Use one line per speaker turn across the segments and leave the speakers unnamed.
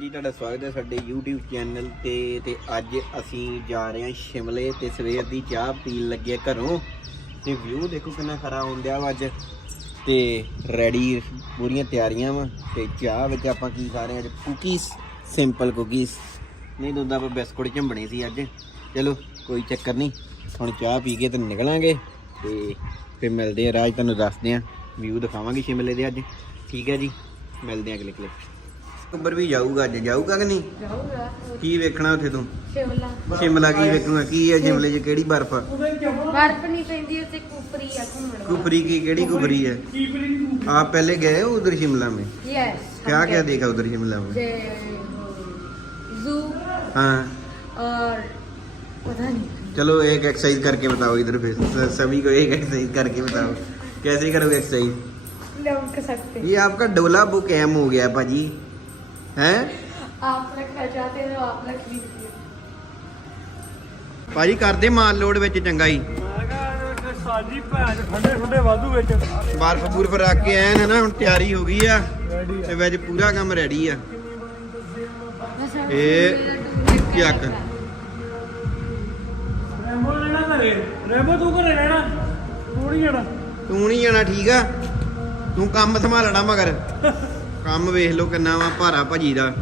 ਜੀ, ਤੁਹਾਡਾ ਸਵਾਗਤ ਹੈ ਸਾਡੇ YouTube ਚੈਨਲ ਤੇ ਤੇ ਅੱਜ ਅਸੀਂ ਜਾ ਰਹੇ ਹਾਂ ਸ਼ਿਮਲੇ ਤੇ ਸਵੇਰ ਦੀ ਚਾਹ ਪੀਣ ਲੱਗੇ ਘਰੋਂ। ਤੇ ਵਿਊ ਦੇਖੋ ਕਿੰਨਾ ਖਰਾ ਹੁੰਦਿਆ ਵਾ ਅੱਜ। ਤੇ ਰੈਡੀ ਪੂਰੀਆਂ ਤਿਆਰੀਆਂ ਵਾ। ਤੇ ਚਾਹ ਵਿੱਚ ਆਪਾਂ ਕੀ ਖਾ ਰਹੇ ਹਾਂ ਅੱਜ? ਕੁਕੀਜ਼ ਸਿੰਪਲ ਕੁਕੀਜ਼ ਨਹੀਂ ਤਾਂ ਆਪਾਂ ਬਿਸਕੁਟ ਝੰਬਣੇ ਸੀ ਅੱਜ। ਚਲੋ, ਕੋਈ ਚੱਕਰ ਨਹੀਂ। ਹੁਣ ਚਾਹ ਪੀ ਕੇ ਤੇ ਨਿਕਲਾਂਗੇ। ਤੇ ਫਿਰ ਮਿਲਦੇ ਆ ਰਾਜ ਤੁਹਾਨੂੰ ਦੱਸਦੇ ਆ ਵਿਊ ਦਿਖਾਵਾਂਗੇ ਸ਼ਿਮਲੇ ਦੇ ਅੱਜ। ਠੀਕ ਹੈ ਜੀ, ਮਿਲਦੇ ਆ ਅਗਲੇ ਕਲਿੱਪ ਉੱਪਰ ਵੀ ਜਾਊਗਾ ਅੱਜ ਜਾਊਗਾ ਕਿ ਨਹੀਂ
ਜਾਊਗਾ
ਕੀ ਵੇਖਣਾ ਉੱਥੇ ਤੂੰ
ਸ਼ਿਮਲਾ
ਸ਼ਿਮਲਾ ਕੀ ਵੇਖਣਾ ਕੀ ਹੈ ਸ਼ਿਮਲੇ 'ਚ ਕਿਹੜੀ ਬਰਫ਼ ਆ
ਬਰਫ ਨਹੀਂ ਪੈਂਦੀ ਉੱਤੇ ਕੁਪਰੀ ਆ ਘੁੰਮਣ ਵਾਲੀ
ਕੁਫਰੀ ਕੀ ਕਿਹੜੀ ਕੁਫਰੀ ਹੈ आप पहले गए हो उधर शिमला में
यस
क्या क्या देखा उधर शिमला में
जू
हाँ
और पता नहीं
चलो एक एक्सरसाइज करके बताओ इधर फिर स- सभी को एक एक्सरसाइज करके बताओ कैसे करोगे एक्सरसाइज
लौट सकते
ये आपका डोला बुक एम हो गया भाजी हैं
आप रखना चाहते हो आप रख लीजिए
ਭਾਜੀ ਕਰਦੇ ਮਾਲ ਲੋਡ ਵਿੱਚ ਚੰਗਾ ਹੀ
ਸਾਜੀ ਭੈਣ ਠੰਡੇ ਠੰਡੇ ਵਾਧੂ ਵਿੱਚ
ਬਰਫ ਬੁਰਫ ਰੱਖ ਕੇ ਐਨ ਹੈ ਨਾ ਹੁਣ ਤਿਆਰੀ ਹੋ ਗਈ ਆ
ਰੈਡੀ
ਤੇ ਵਿੱਚ ਪੂਰਾ ਕੰਮ ਰੈਡੀ ਆ
बस
ਇਹ ਚੱਕ
ਰੈਮੋ ਰਹਿਣਾ ਲਗੇ ਰੈਮੋ ਤੂੰ ਘਰੇ ਰਹਿਣਾ ਤੂੰ ਨਹੀਂ ਜਾਣਾ
ਤੂੰ ਨਹੀਂ ਜਾਣਾ ਠੀਕ ਆ ਤੂੰ ਕੰਮ ਸੰਭਾਲਣਾ ਮਗਰ ਕੰਮ ਵੇਖ ਲਓ ਕਿੰਨਾ ਵਾ ਭਾਰਾ ਭਾਜੀ ਦਾ।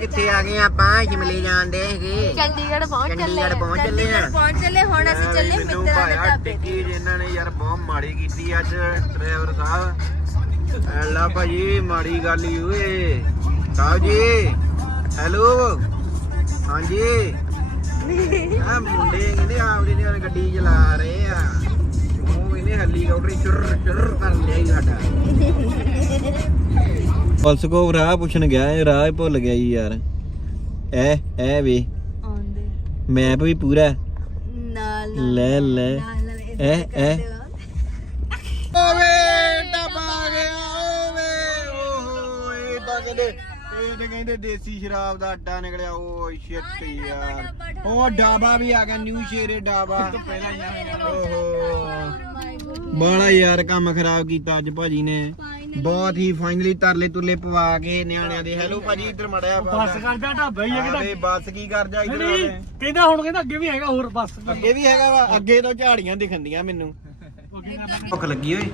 ਕਿੱਥੇ ਆ ਗਏ ਆਪਾਂ? ਸ਼ਿਮਲੇ ਜਾਂਦੇ ਹੈਗੇ।
ਚੰਡੀਗੜ੍ਹ ਪਹੁੰਚ ਚੱਲੇ
ਚੰਡੀਗੜ੍ਹ ਪਹੁੰਚ ਚੱਲੇ ਆ।
ਪਹੁੰਚ ਚੱਲੇ ਹੁਣ ਅਸੀਂ ਚੱਲੇ ਮਿੱਤਰਾਂ ਦੇ ਢਾਬੇ
ਟਿੱਕੀ ਜਿਨ੍ਹਾਂ ਨੇ ਯਾਰ ਬਹੁਤ ਮਾੜੀ ਕੀਤੀ ਅੱਜ ਡਰਾਈਵਰ ਸਾਹਿਬ। ਐਲਾ ਭਾਜੀ ਮਾੜੀ ਗੱਲ ਹੀ ਓਏ। ਸਾਹਿਬ ਜੀ ਹੈਲੋ। ਹਾਂਜੀ। ਆ ਮੁੰਡੇ ਕਹਿੰਦੇ ਆਪਦੇ ਨੇ ਗੱਡੀ ਚਲਾ ਰਹੇ ਆ। ਇਹਨੇ ਹੈਲੀਕਾਪਟਰ ਚੁਰ ਚੁਰ ਕਰ ਲਿਆ ਹੀ ਸਾਡਾ ਪੁਲਿਸ ਕੋ ਰਾਹ ਪੁੱਛਣ ਗਿਆ ਇਹ ਰਾਹ ਹੀ ਭੁੱਲ ਗਿਆ ਜੀ ਯਾਰ ਐ ਐ ਵੇ
ਆਉਂਦੇ
ਮੈਪ ਵੀ ਪੂਰਾ
ਨਾਲ
ਲੈ ਲੈ ਐ ਐ ਓਵੇ ਡੱਬਾ ਗਿਆ ਓਵੇ ਓਹ ਇਹ ਤਾਂ ਕਹਿੰਦੇ ਇਹ ਤਾਂ ਕਹਿੰਦੇ ਦੇਸੀ ਸ਼ਰਾਬ ਦਾ ਅੱਡਾ ਨਿਕਲਿਆ ਓ ਸ਼ਿਟ ਯਾਰ ਉਹ ਡਾਬਾ ਵੀ ਆ ਗਿਆ ਨਿਊ ਸ਼ੇਰੇ ਡਾਬਾ ਓਹੋ ਬਾਲਾ ਯਾਰ ਕੰਮ ਖਰਾਬ ਕੀਤਾ ਅੱਜ ਭਾਜੀ ਨੇ। ਬਹੁਤ ਹੀ ਫਾਈਨਲੀ ਤਰਲੇ ਤੁਰਲੇ ਪਵਾ ਕੇ ਨਿਆਣਿਆਂ ਦੇ। ਹੈਲੋ ਭਾਜੀ ਇੱਧਰ ਮੜਿਆ
ਬੱਸ ਕਰਦਾ ਢਾਬਾ ਹੀ ਹੈ
ਅਰੇ
ਕਿਤੇ
ਬੱਸ ਕੀ ਕਰ ਜਾ ਇੱਧਰ
ਨਹੀਂ ਕਹਿੰਦਾ ਹੁਣ ਕਹਿੰਦਾ ਅੱਗੇ ਵੀ ਹੈਗਾ ਹੋਰ ਬੱਸ
ਅੱਗੇ ਵੀ ਹੈਗਾ ਵਾ ਅੱਗੇ ਤੋਂ ਝਾੜੀਆਂ ਦਿਖੰਦੀਆਂ ਮੈਨੂੰ। ਭੁੱਖ ਲੱਗੀ ਓਏ?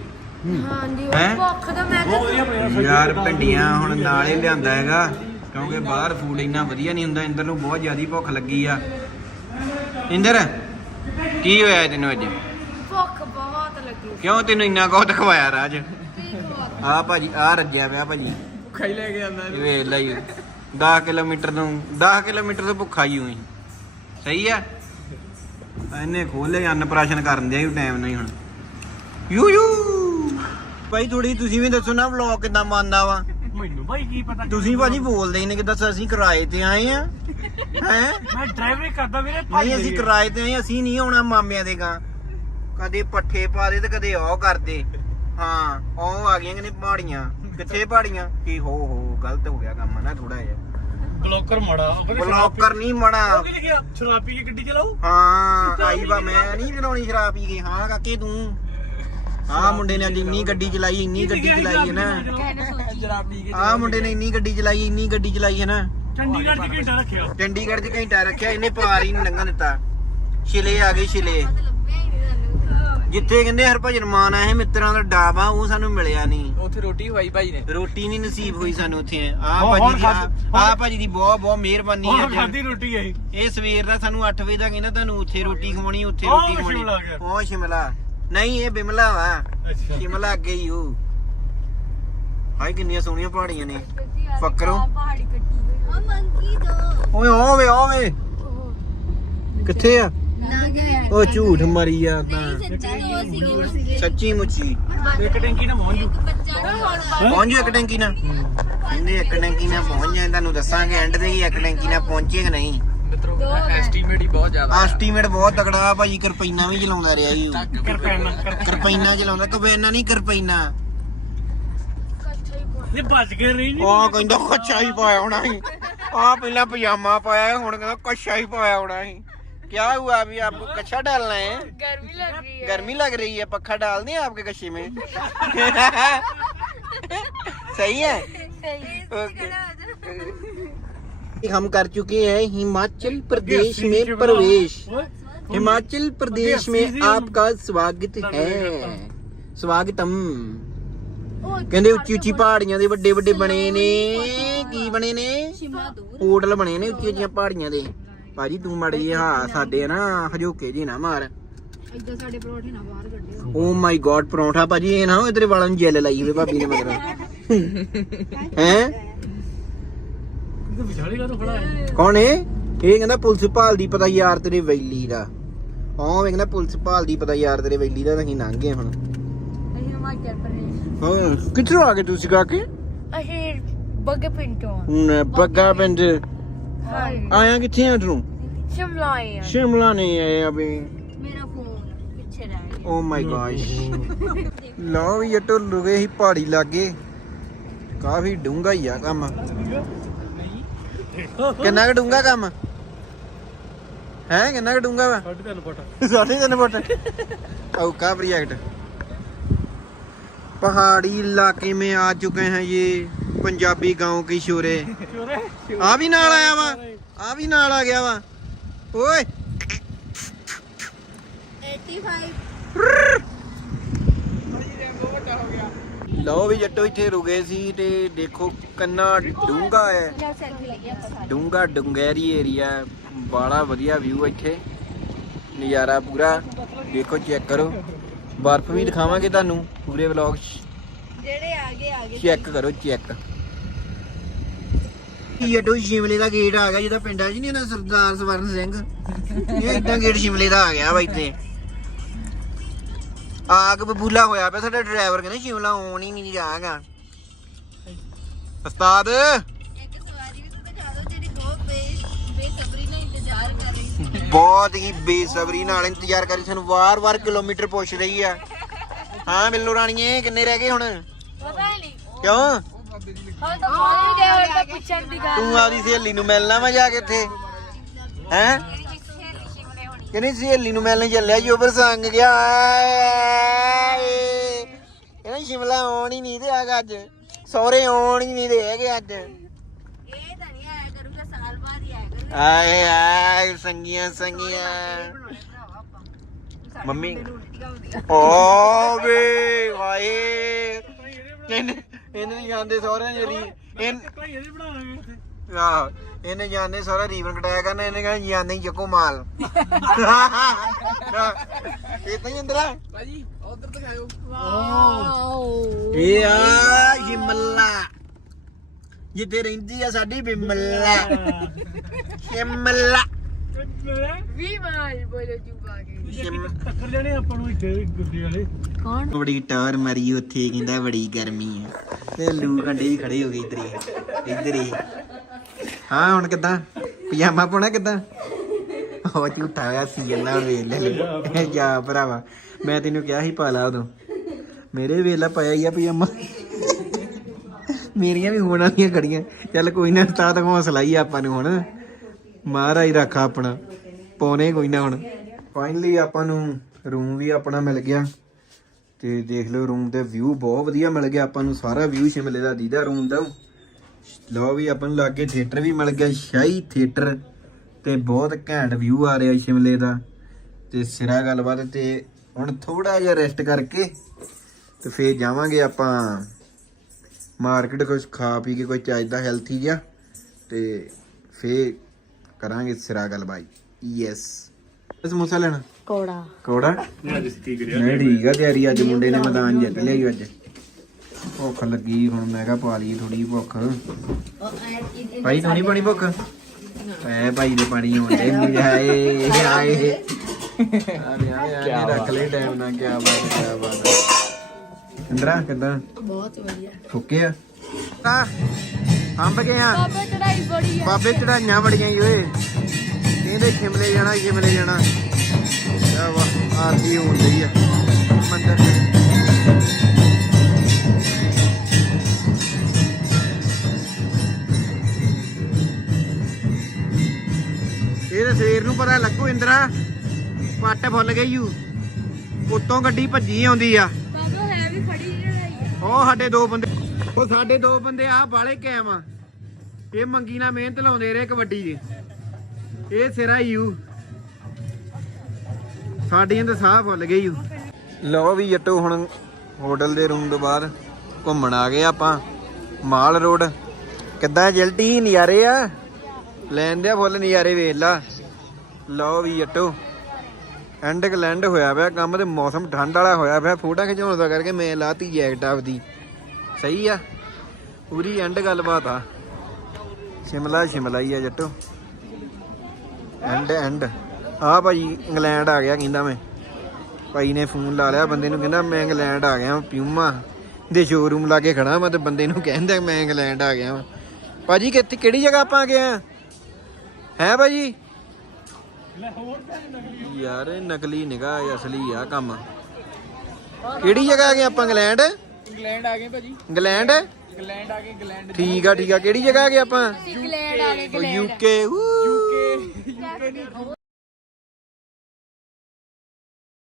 ਹਾਂਜੀ ਭੁੱਖ ਤਾਂ ਮੈਂ
ਯਾਰ ਭਿੰਡੀਆਂ ਹੁਣ ਨਾਲ ਹੀ ਲਿਆਂਦਾ ਹੈਗਾ ਕਿਉਂਕਿ ਬਾਹਰ ਫੂਡ ਇੰਨਾ ਵਧੀਆ ਨਹੀਂ ਹੁੰਦਾ ਇੰਦਰ ਨੂੰ ਬਹੁਤ ਜ਼ਿਆਦੀ ਭੁੱਖ ਲੱਗੀ ਆ। ਇੰਦਰ ਕੀ ਹੋਇਆ ਤੈਨੂੰ ਅੱਜ? ਕਿਉਂ ਤੈਨੂੰ ਇੰਨਾ ਕੁਝ ਖਵਾਇਆ ਰਾਜ? ਆ ਭਾਜੀ ਆ ਰੱਜਿਆ ਪਿਆ ਭਾਜੀ।
ਖਾਈ ਲੈ ਕੇ ਆਂਦਾ
ਇਹ ਵੇਖ ਲਈ 10 ਕਿਲੋਮੀਟਰ ਨੂੰ 10 ਕਿਲੋਮੀਟਰ ਤੋਂ ਭੁੱਖਾ ਹੀ ਹੋਈ ਸਹੀ ਆ? ਇਹਨੇ ਖੋਲੇ ਅੰਨ ਪ੍ਰਾਸ਼ਨ ਕਰਨ ਦੇ ਟਾਈਮ ਨਹੀਂ ਹੁਣ। You you! ਭਾਈ ਥੋੜੀ ਤੁਸੀਂ ਵੀ ਦੱਸੋ ਨਾ ਵਲੌਗ ਕਿਦਾਂ ਮੰਨਦਾ ਵਾ।
ਮੈਨੂੰ ਭਾਈ ਕੀ ਪਤਾ
ਤੁਸੀਂ ਭਾਜੀ ਬੋਲਦੇ ਹੀ ਨੇ ਕਿ ਦੱਸ ਅਸੀਂ ਕਿਰਾਏ ਤੇ ਆਏ ਆ। ਹੈ?
ਮੈਂ ਡਰਾਈਵਰੀ ਕਰਦਾ ਵੀਰੇ ਭਾਈ
ਨਹੀਂ ਅਸੀਂ ਕਿਰਾਏ ਤੇ ਆਏ ਅਸੀਂ ਨਹੀਂ ਆਉਣਾ ਮਾਮਿਆਂ ਦੇ ਗਾਂ ਕਦੇ ਪੱਠੇ ਪਾ ਦੇ ਤੇ ਕਦੇ ਉਹ ਕਰਦੇ ਹਾਂ ਉਹ ਆ ਗਈਆਂ ਕਿ ਪਹਾੜੀਆਂ? ਕਿੱਥੇ ਪਹਾੜੀਆਂ? ਕੀ ਹੋ ਹੋ ਗਲਤ ਹੋ ਗਿਆ ਕੰਮ ਨਾ ਥੋੜਾ ਜਿਹਾ।
ਬਲੌਕਰ ਮੜਾ।
ਬਲੌਕਰ ਨਹੀਂ ਮੜਾ।
ਉਹ ਕੀ ਲਿਖਿਆ? ਸ਼ਰਾਬ ਪੀ ਕੇ ਗੱਡੀ ਚਲਾਓ।
ਹਾਂ ਆਈ ਵਾ ਮੈਂ ਨਹੀਂ ਚਲਾਉਣੀ ਸ਼ਰਾਬ ਪੀ ਕੇ ਹਾਂ ਕਾਕੇ ਤੂੰ। ਆਹ ਮੁੰਡੇ ਨੇ ਅੱਜ ਇੰਨੀ ਗੱਡੀ ਚਲਾਈ ਇੰਨੀ ਗੱਡੀ ਚਲਾਈ ਹੈ ਨਾ।
ਸ਼ਰਾਬ ਪੀ ਕੇ
ਆਹ ਮੁੰਡੇ ਨੇ ਇੰਨੀ ਗੱਡੀ ਚਲਾਈ ਇੰਨੀ ਗੱਡੀ ਚਲਾਈ ਹੈ ਨਾ।
ਚੰਡੀਗੜ੍ਹ ਚ ਘੰਟਾ ਰੱਖਿਆ।
ਚੰਡੀਗੜ੍ਹ 'ਚ ਘੰਟਾ ਰੱਖਿਆ ਇਹਨੇ ਪਾਰ ਹੀ ਨਹੀਂ ਲੰਘਣ ਦਿੱਤਾ। ਛਿਲੇ ਆ ਗਏ ਛਿਲੇ। ਜਿੱਥੇ ਕਹਿੰਦੇ ਹਰਭਜਨ ਮਾਨ ਆਏ ਮਿੱਤਰਾਂ ਦਾ ਡਾਬਾ ਉਹ ਸਾਨੂੰ ਮਿਲਿਆ ਨਹੀਂ।
ਉੱਥੇ ਰੋਟੀ ਖਵਾਈ ਭਾਈ ਨੇ।
ਰੋਟੀ ਨਹੀਂ ਨਸੀਬ ਹੋਈ ਸਾਨੂੰ ਉੱਥੇ। ਆਹ ਭਾਜੀ ਦੀ ਆਹ- ਆਹ ਭਾਜੀ ਦੀ ਬਹੁਤ ਬਹੁਤ ਮਿਹਰਬਾਨੀ
ਹੁਣ
ਅੱਜ।
ਖਾਦੀ ਰੋਟੀ ਆਈ।
ਇਹ ਸਵੇਰ ਦਾ ਸਾਨੂੰ 8 ਵਜੇ ਦਾ ਕਹਿੰਦਾ ਤੁਹਾਨੂੰ ਉੱਥੇ ਰੋਟੀ ਖਵਾਉਣੀ ਉੱਥੇ
ਉਹ
ਰੋਟੀ ਖਵਾਉਣੀ।
ਸ਼ਿਮਲਾ ਗਿਆ।
ਉਹ ਸ਼ਿਮਲਾ। ਨਹੀਂ ਇਹ ਬਿਮਲਾ ਵਾ।
ਅੱਛਾ।
ਸ਼ਿਮਲਾ ਅੱਗੇ ਹੀ ਉਹ। ਹਾਏ ਕਿੰਨੀਆਂ ਸੋਹਣੀਆਂ ਪਹਾੜੀਆਂ ਨੇ। ਫੱਕਰੋ।
ਪਹਾੜੀ ਕੱਟੀ ਹੋਈ ਉਹ ਮੰਕੀ ਦੋ।
ਓਏ ਓਵੇ ਓਵੇ ਕਿੱਥੇ ਆ?
ਨਾ ਗਿਆ
ਉਹ ਝੂਠ ਮਰੀ
ਸੱਚੀ ਦੋ ਸੀਗੇ
ਸੱਚੀ ਮੁੱਚੀ
ਇੱਕ ਟੈਂਕੀ ਨਾ ਪਹੁੰਚ ਜੂ
ਬੱਚਾ ਨਾ
ਪਹੁੰਚ ਜਾਓ ਇੱਕ ਟੈਂਕੀ ਨਾਲ ਕਹਿੰਦੇ ਇੱਕ ਟੈਂਕੀ ਨਾਲ ਪਹੁੰਚ ਜਾਏ ਤੁਹਾਨੂੰ ਦੱਸਾਂਗੇ ਐਂਡ ਤੇ ਕਿ ਇੱਕ ਟੈਂਕੀ ਨਾਲ ਪਹੁੰਚੇ ਕਿ ਨਹੀਂ।
ਮਿੱਤਰੋ ਐਸਟੀਮੇਟ ਹੀ ਬਹੁਤ ਜ਼ਿਆਦਾ
ਐਸਟੀਮੇਟ ਬਹੁਤ ਤਕੜਾ ਆ ਭਾਜੀ ਕਿਰਪੈਨਾ ਵੀ ਚਲਾਉਂਦਾ ਰਿਹਾ ਜੀ ਉਹ।
ਕਿਰਪੈਨ
ਕਿਰਪੈਨਾ। ਚਲਾਉਂਦਾ ਕਬੈਨਾ ਨਹੀਂ ਕਿਰਪੈਨਾ।
ਭੱਜ ਕੇ ਰਹੀ ਨਹੀਂ
ਉਹ ਕਹਿੰਦਾ ਕੱਚਾ ਹੀ ਪਾਇਆ ਹੋਣਾ ਸੀ। ਆ ਪਹਿਲਾਂ ਪਜਾਮਾ ਪਾਇਆ ਹੁਣ ਕਹਿੰਦਾ ਕੱਚਾ ਹੀ ਪਾਇਆ ਹੋਣਾ ਸੀ। क्या हुआ अभी आपको कच्छा डालना है
गर्मी लग रही है
गर्मी लग रही है पक्खा डाल दें आपके कच्छे में सही है हम कर चुके हैं हिमाचल प्रदेश में प्रवेश हिमाचल प्रदेश में आपका स्वागत है ਸਵਾਗਤਮ ਕਹਿੰਦੇ ਉੱਚੀ ਉੱਚੀ ਪਹਾੜੀਆਂ ਦੇ ਵੱਡੇ ਵੱਡੇ ਬਣੇ ਨੇ ਕੀ ਬਣੇ ਨੇ
ਸ਼ਿਮਲਾ ਦੂਰ
ਹੋਟਲ ਬਣੇ ਨੇ ਉੱਚੀ ਉੱਚੀਆਂ ਪਹਾੜੀਆਂ ਦੇ ਭਾਜੀ ਤੂੰ ਮੜ ਜੀ ਹਾਂ ਸਾਡੇ ਨਾ ਹਜੋਕੇ ਜੀ ਨਾ ਮਾਰ।
ਇੱਦਾਂ ਸਾਡੇ ਪਰੌਠੇ ਨਾ ਬਾਹਰ ਕੱਢਿਓ।
ਓ ਮਾਈ ਗॉड ਪਰੌਂਠਾ ਭਾਜੀ ਇਹ ਨਾ ਇਧਰੇ ਵਾਲਾਂ ਨੂੰ ਜੈਲ ਲਾਈ ਹੋਵੇ ਭਾਬੀ ਨੇ ਮਗਰ। ਹੈ?
ਇਹ ਵਿਚਾਲੇ ਕਾ ਖੜਾ ਹੈ?
ਕੌਣ ਏ ਇਹ ਕਹਿੰਦਾ ਪੁਲਿਸ ਭਾਲਦੀ ਪਤਾ ਯਾਰ ਤੇਰੇ ਵੈਲੀ ਦਾ। ਹਾਂ ਵੇ ਕਹਿੰਦਾ ਪੁਲਿਸ ਭਾਲਦੀ ਪਤਾ ਯਾਰ ਤੇਰੇ ਵੈਲੀ ਦਾ ਤਾਂ ਅਸੀਂ ਲੰਘ ਹੁਣ।
ਅਸੀਂ ਹਿਮਾਚਲ ਪ੍ਰਦੇਸ਼।
ਹਾਂ ਕਿੱਥੋਂ ਆ ਗਏ ਤੁਸੀਂ ਕਾਕੇ
ਅਸੀਂ ਬੱਗੇ ਪਿੰਡ ਤੋਂ
ਬੱਗਾ ਪਿੰਡ
ਹਾਂ
ਆਇਆ ਕਿੱਥੇ ਆ ਤੂੰ?
ਸ਼ਿਮਲਾ ਆਏ ਆ।
ਨਹੀਂ ਆਏ
ਅਭੀ
ਓ ਮਾਈ ਗॉश ਲਓ ਵੀ ਜੱਟੋ ਲੁਗੇ ਹੀ ਪਹਾੜੀ ਲਾਗੇ। ਕਾਫੀ ਡੂੰਗਾ ਹੀ ਆ ਕੰਮ। ਕਿੰਨਾ ਕੁ ਡੂੰਗਾ ਕੰਮ? ਹੈ ਕਿੰਨਾ ਕੁ ਡੂੰਗਾ ਵਾ?
3.5 ਫੁੱਟ।
3.5 ਫੁੱਟ। ਔਕਾ ਪ੍ਰੋਜੈਕਟ ਪਹਾੜੀ ਇਲਾਕੇ में ਆ चुके हैं ये ਪੰਜਾਬੀ گاؤں ਕੀ
ਸ਼ੋਰੇ?
ਆ ਵੀ ਨਾਲ ਆਇਆ ਵਾ। ਆ ਵੀ ਨਾਲ ਆ ਗਿਆ ਵਾ। ਓਏ।
85
ਲਓ ਵੀ ਜੱਟੋ ਇੱਥੇ ਰੁਕੇ ਸੀ ਤੇ ਦੇਖੋ ਕੰਨਾ ਡੂੰਗਾ ਹੈ। ਡੂੰਗਾ ਡੁੰਗੈਰੀ ਏਰੀਆ ਬੜਾ ਵਧੀਆ ਵਿਊ ਇੱਥੇ। ਨਜ਼ਾਰਾ ਪੂਰਾ। ਦੇਖੋ ਚੈੱਕ ਕਰੋ। ਬਰਫ਼ ਵੀ ਦਿਖਾਵਾਂਗੇ ਤੁਹਾਨੂੰ ਪੂਰੇ ਵਲੌਗ
ਜਿਹੜੇ ਆਗੇ ਆਗੇ।
ਚੈੱਕ ਕਰੋ ਚੈੱਕ ਅਡੋ ਸ਼ਿਮਲੇ ਦਾ ਗੇਟ ਆ ਗਿਆ ਜਿਹਦਾ ਪਿੰਡਾਂ 'ਚ ਨਹੀਂ ਨਾ ਸਰਦਾਰ ਸਵਰਨ ਸਿੰਘ? ਇਹ ਇਦਾਂ ਗੇਟ ਸ਼ਿਮਲੇ ਦਾ ਆ ਗਿਆ ਵਾ ਇੱਥੇ। ਆਗ ਬਬੂਲਾ ਹੋਇਆ ਪਿਆ ਸਾਡਾ ਡਰਾਈਵਰ ਕਹਿੰਦਾ ਸ਼ਿਮਲਾ ਆਉਣ ਹੀ ਨਹੀਂ ਜਾਗਾ ਉਸਤਾਦ!
ਤਾਂ ਬਹੁਤ
ਹੀ ਬੇਸਬਰੀ ਨਾਲ ਇੰਤਜ਼ਾਰ ਕਰੀ ਸਾਨੂੰ ਵਾਰ-ਵਾਰ ਕਿਲੋਮੀਟਰ ਪੁੱਛ ਰਹੀ ਆ। ਹਾਂ ਮਿਲੋ ਰਾਣੀਏ ਕਿੰਨੇ ਰਹਿ ਗਏ ਹੁਣ?
ਪਤਾ ਨਹੀਂ।
ਕਿਉਂ?
ਹਾਂ ਤਾਂ ਤਾਂ ਪੁੱਛਣ ਦੀ ਗੱਲ
ਤੂੰ ਆਪਦੀ ਸਹੇਲੀ ਨੂੰ ਮਿਲਣਾ ਵਾ ਜਾ ਕੇ ਇੱਥੇ ਹੈਂ? ਕਹਿੰਦੀ ਸਹੇਲੀ ਨੂੰ ਮਿਲਣ ਚੱਲਿਆ ਜੀ ਉਪਰ ਸੰਗ ਗਿਆ। ਏ। ਕਹਿੰਦਾ ਸ਼ਿਮਲਾ ਆਉਣ ਹੀ ਨਹੀਂ ਦੇ ਆਗਾ ਅੱਜ। ਸਹੁਰੇ ਆਉਣ ਹੀ ਨਹੀਂ ਦੇ ਹੈਗੇ ਅੱਜ।
ਇਹ ਤਾਂ ਨਹੀਂ ਆਇਆ ਕਰੂਗਾ ਸਾਲ ਬਾਅਦ ਹੀ ਆਇਆ ਕਰੂਗਾ।
ਆਏ ਆਏ ਸੰਗੀਆਂ ਸੰਗੀਆਂ। ਮੰਮੀ। ਓ ਵੇ ਵਾਏ। ਇਹਨੇ ਇਹਨੇ ਨਹੀਂ ਜਾਂਦੇ ਸਹੁਰੇ ਜਿਹੜੀ ਇਹ
ਭਾਈ ਇਹਦੇ ਬਣਾਵਾਂਗੇ ਇੱਥੇ
ਆਹ ਇਹਨੇ ਜਾਣੇ ਸਾਰਾ ਰੀਵਨ ਕਟਾਇਆ ਕਰਨਾ ਇਹਨੇ ਕਹਿੰਦਾ ਜਾਣੇ ਹੀ ਚੱਕੋ ਮਾਲ। ਇਹ ਤਾਂ ਹੀ ਅੰਦਰ ਆ।
ਭਾਜੀ ਉਧਰ ਦਿਖਾਓ
ਵਾਓ।
ਇਹ ਆ ਹਿਮਲਾ। ਜਿੱਥੇ ਰਹਿੰਦੀ ਆ ਸਾਡੀ ਬਿਮਲਾ।
ਹਿਮਲਾ।
ਬੜੀ ਟਾਰ ਮਾਰੀ ਉੱਥੇ ਕਹਿੰਦਾ ਬੜੀ ਗਰਮੀ ਆ। ਤੇ ਲੂ ਕੰਡੇ ਵੀ ਖੜੇ ਹੋ ਗਏ ਇਧਰ ਹੀ ਇਧਰ ਹੀ। ਹਾਂ ਹੁਣ ਕਿੱਦਾਂ? ਪਜਾਮਾ ਪਾਉਣਾ ਕਿੱਦਾਂ? ਹੋ ਝੂਠਾ ਹੋਇਆ ਸੀ ਜੱਲਾ ਵੇਲ ਲੈ। ਜਾ ਭਰਾਵਾ ਮੈਂ ਤੈਨੂੰ ਕਿਹਾ ਸੀ ਪਾ ਲਾ ਉਦੋਂ। ਮੇਰੇ ਵੇਲਾ ਪਾਇਆ ਹੀ ਆ ਪਜਾਮਾ। ਮੇਰੀਆਂ ਵੀ ਹੋਣ ਵਾਲੀਆਂ ਖੜੀਆਂ। ਚੱਲ ਕੋਈ ਨਾ ਉਸਤਾਦ ਹੌਸਲਾ ਹੀ ਆਪਾਂ ਨੂੰ ਹੁਣ। ਮਹਾਰਾਜ ਰੱਖਾ ਆਪਣਾ। ਪਾਉਣੇ ਕੋਈ ਨਾ ਹੁਣ। ਫਾਈਨਲੀ ਆਪਾਂ ਨੂੰ ਰੂਮ ਵੀ ਆਪਣਾ ਮਿਲ ਗਿਆ। ਤੇ ਦੇਖ ਲਓ ਰੂਮ ਦੇ ਵਿਊ ਬਹੁਤ ਵਧੀਆ ਮਿਲ ਗਿਆ। ਆਪਾਂ ਨੂੰ ਸਾਰਾ ਵਿਊ ਸ਼ਿਮਲੇ ਦਾ ਦੀਦਾ ਰੂਮ ਦਾ। ਲਓ ਵੀ ਆਪਾਂ ਨੂੰ ਲਾਗੇ ਥੀਏਟਰ ਵੀ ਮਿਲ ਗਿਆ। ਸ਼ਾਹੀ ਥੀਏਟਰ ਤੇ ਬਹੁਤ ਘੈਂਟ ਵਿਊ ਆ ਰਿਹਾ ਸ਼ਿਮਲੇ ਦਾ। ਤੇ ਸਿਰਾ ਗੱਲਬਾਤ ਤੇ ਹੁਣ ਥੋੜਾ ਜਿਹਾ ਰੈਸਟ ਕਰਕੇ ਤੇ ਫੇਰ ਜਾਵਾਂਗੇ ਆਪਾਂ ਮਾਰਕੀਟ ਕੁਝ ਖਾ ਪੀ ਕੇ, ਕੋਈ ਚੱਜਦਾ ਹੈਲਥੀ ਜਿਹਾ। ਤੇ ਫੇਰ ਕਰਾਂਗੇ ਸਿਰਾ ਗੱਲਬਾਈ ਯੈਸ ਸਮੋਸਾ ਲੈਣਾ?
ਕੋੜਾ।
ਕੋੜਾ? ਨਹੀਂ ਠੀਕ ਆ ਤਿਆਰੀ ਅੱਜ ਮੁੰਡੇ ਨੇ ਮੈਦਾਨ ਜਿੱਤ ਲਿਆ ਅੱਜ। ਭੁੱਖ ਲੱਗੀ ਹੁਣ ਮੈਂ ਕਿਹਾ ਪਾ ਲਈ ਥੋੜੀ ਭੁੱਖ। ਭਾਈ ਤੋਂ ਨਹੀਂ ਪਾਣੀ ਭੁੱਖ? ਐ ਭਾਈ ਦੇ ਪਾਣੀ ਹੁੰਦੇ ਨਹੀਂ ਆਏ ਆਏ। ਆਰੇ ਆਏ ਰੱਖ ਲੈ ਟਾਈਮ ਨਾਲ ਕੀ ਬਾਤ ਕੀ ਬਾਤ। ਇੰਦਰਾ ਕਿਦਾਂ?
ਬਹੁਤ ਵਧੀਆ।
ਫੁੱਕੇ ਆ? ਅੰਬ ਗਏ ਆ।
ਬਾਬਾ ਚੜਾਈ ਬੜੀ ਆ।
ਬਾਬੇ ਚੜਾਈਆਂ ਬੜੀਆਂ ਈ ਓਏ। ਕਹਿੰਦੇ ਸ਼ਿਮਲੇ ਜਾਣਾ ਸ਼ਿਮਲੇ ਜਾਣਾ। ਆ ਵਾਹ ਆਰਤੀ ਹੋਣ ਡਈ ਆ। ਮੰਦਰ ਤੇ ਇਹ ਤਾਂ ਸਵੇਰ ਨੂੰ ਪਤਾ ਲੱਗੂ ਇੰਦਰਾ। ਪੱਟ ਫੁੱਲ ਗਈ ਯੂ ਉੱਤੋਂ ਗੱਡੀ ਭੱਜੀ ਆਉਂਦੀ ਆ।
ਬਾਬਾ ਹੈ ਵੀ ਖੜੀ ਚੜਾਈ ਆ।
ਉਹ ਸਾਡੇ ਦੋ ਬੰਦੇ ਉਹ ਸਾਡੇ ਦੋ ਬੰਦੇ ਆ ਬਾਲੇ ਕੈਮ ਆ। ਇਹ ਮੰਗੀ ਨਾਲ ਮਿਹਨਤ ਲਾਉਂਦੇ ਰਹੇ ਕਬੱਡੀ ਦੀ। ਇਹ ਸਿਰਾ ਯੂ। ਸਾਡੀਆਂ ਤਾਂ ਸਾਹ ਫੁੱਲ ਗਏ ਯੂ। ਲਓ ਵੀ ਜੱਟੋ, ਹੁਣ ਹੋਟਲ ਦੇ ਰੂਮ ਤੋਂ ਬਾਅਦ ਘੁੰਮਣ ਆ ਗਏ ਆਪਾਂ। Mall Road. ਕਿੱਦਾਂ ਜਲਟੀ ਨਜ਼ਾਰੇ ਆ? ਲੈਣ ਦੇ ਫੁੱਲ ਨਜ਼ਾਰੇ ਵੇਖ ਲਾ। ਲਓ ਵੀ ਜੱਟੋ ਐਂਡ ਕਲੈਂਡ ਹੋਇਆ ਪਿਆ। ਕੰਮ ਤੇ ਮੌਸਮ ਠੰਡ ਵਾਲਾ ਹੋਇਆ ਪਿਆ। ਫੋਟਾ ਖਿਚਾਉਣ ਦਾ ਕਰਕੇ ਮੈਂ ਲਾਤੀ ਜੈਕਟ ਆਪਦੀ। ਸਹੀ ਆ। ਪੂਰੀ ਐਂਡ ਗੱਲਬਾਤ ਆ। ਸ਼ਿਮਲਾ ਸ਼ਿਮਲਾ ਹੀ ਆ ਜੱਟੋ। ਐਂਡ ਐਂਡ ਆ ਭਾਈ ਇੰਗਲੈਂਡ ਆ ਗਿਆ ਕਹਿੰਦਾ ਮੈਂ। ਭਾਈ ਨੇ ਫੋਨ ਲਾ ਲਿਆ, ਬੰਦੇ ਨੂੰ ਕਹਿੰਦਾ ਮੈਂ ਇੰਗਲੈਂਡ ਆ ਗਿਆ ਪਿਊਮਾ। ਦੇ ਸ਼ੋਰੂਮ ਲਾ ਕੇ ਖੜਾ ਮੈਂ ਤੇ ਬੰਦੇ ਨੂੰ ਕਹਿੰਦਾ ਮੈਂ ਇੰਗਲੈਂਡ ਆ ਗਿਆ ਭਾਜੀ ਕਿੱਥੇ, ਕਿਹੜੀ ਜਗ੍ਹਾ ਆਪਾਂ ਗਏ ਆ? ਹੈ ਭਾਜੀ? ਯਾਰ ਇਹ ਨਕਲੀ ਨਿਗਾ ਅਸਲੀ ਆ ਕੰਮ। ਕਿਹੜੀ ਜਗ੍ਹਾ ਆ ਗਏ ਆਪਾਂ ਇੰਗਲੈਂਡ?
ਇੰਗਲੈਂਡ ਆ ਗਏ ਭਾਜੀ।
ਇੰਗਲੈਂਡ?
ਇੰਗਲੈਂਡ ਆ ਗਏ ਇੰਗਲੈਂਡ
ਠੀਕ ਆ ਠੀਕ ਆ। ਕਿਹੜੀ ਜਗ੍ਹਾ ਆ ਗਏ ਆਪਾਂ?
UK
UK